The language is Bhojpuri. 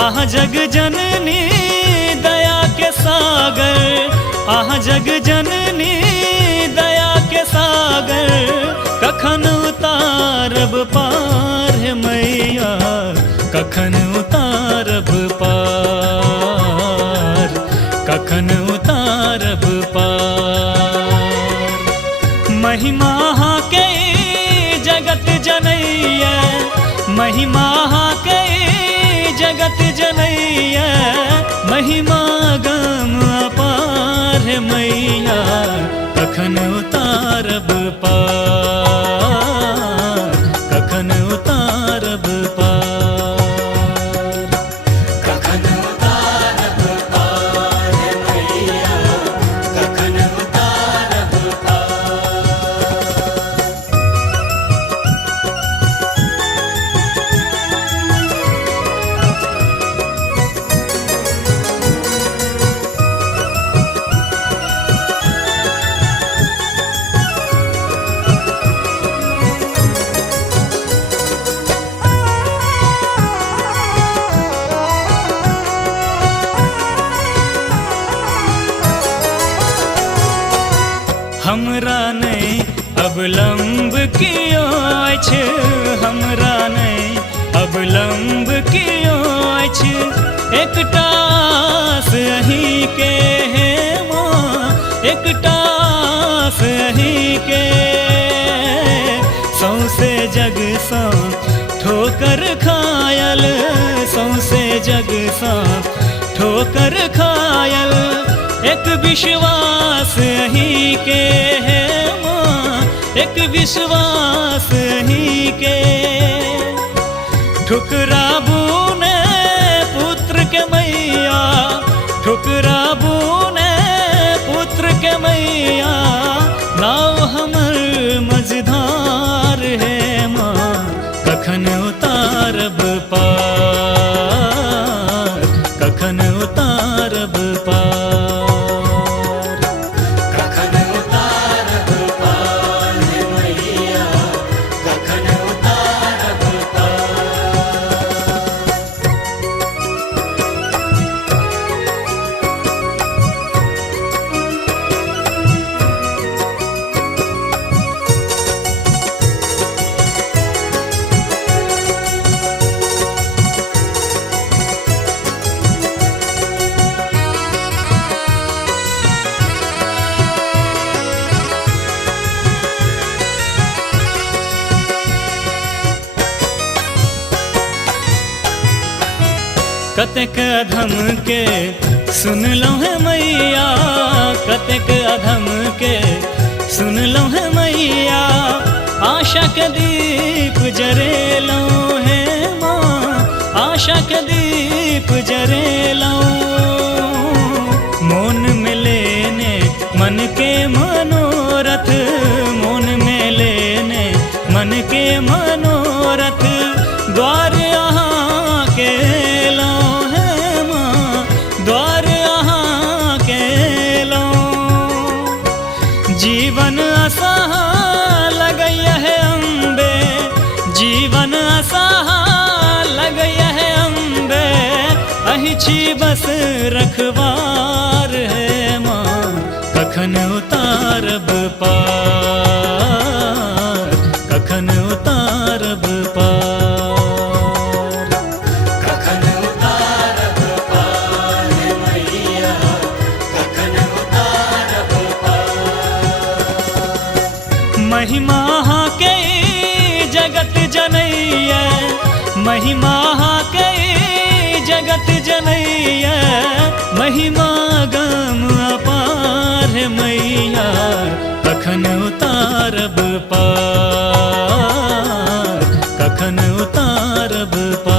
आह जग जननी दया के सागर, आह जग जननी दया के सागर, कखन उतारब पार है मैया, कखन उतारब पार, कखन उतारब पार। महिमा के जगत जनैया, महिमा के जगत जनैया, महिमा गम अपार है मैया, कखन उतारब पार, कखन उतारब पार, कखन उतारब पार है मैया, कखन उतारब पार। हमरा नहीं अवलंब कियो अछि, हमरा नहीं अवलंब कियो अछि, एकटा से अहीं के हे माँ, एकटा से अहीं के, सौंसे जग सा ठोकर खायल, सौंसे जग सा ठोकर खायल, एक विश्वास अहीं के है माँ, एक विश्वास अहीं के। ठुकराबू ने पुत्र के मैया, ठुकराबू ने पुत्र के मैया, नाव हमर मझधार है माँ, कखन उतारब पार, कखन उतारब पार, कखन उतारब पार है मैया, कखन उतारब पार। कतेक अधम के सुनलहुँ है मैया, कतेक अधम के सुनलहुँ है मैया, आशा के दीप जरेलहुँ है माँ, आशा के दीप जरेलहुँ, मोन में लेने मन के मनोरथ, मोन में लेने मन के मनोरथ, द्वार यहाँ के लौं है माँ, द्वार यहाँ के लौं, जीवन असहा लगैया है अम्बे, जीवन असहा लगैया है अम्बे, अहि छी बस रखवार है माँ, कखन उतारब पार, कखन उतारब पार, कखन उतारब पार है मैया, कखन उतारब पार। महिमा के जगत जनैया, महिमा के जगत जनैया, महिमा गम अपार है मैया, कखन उतारब पार, कखन उतारब पार।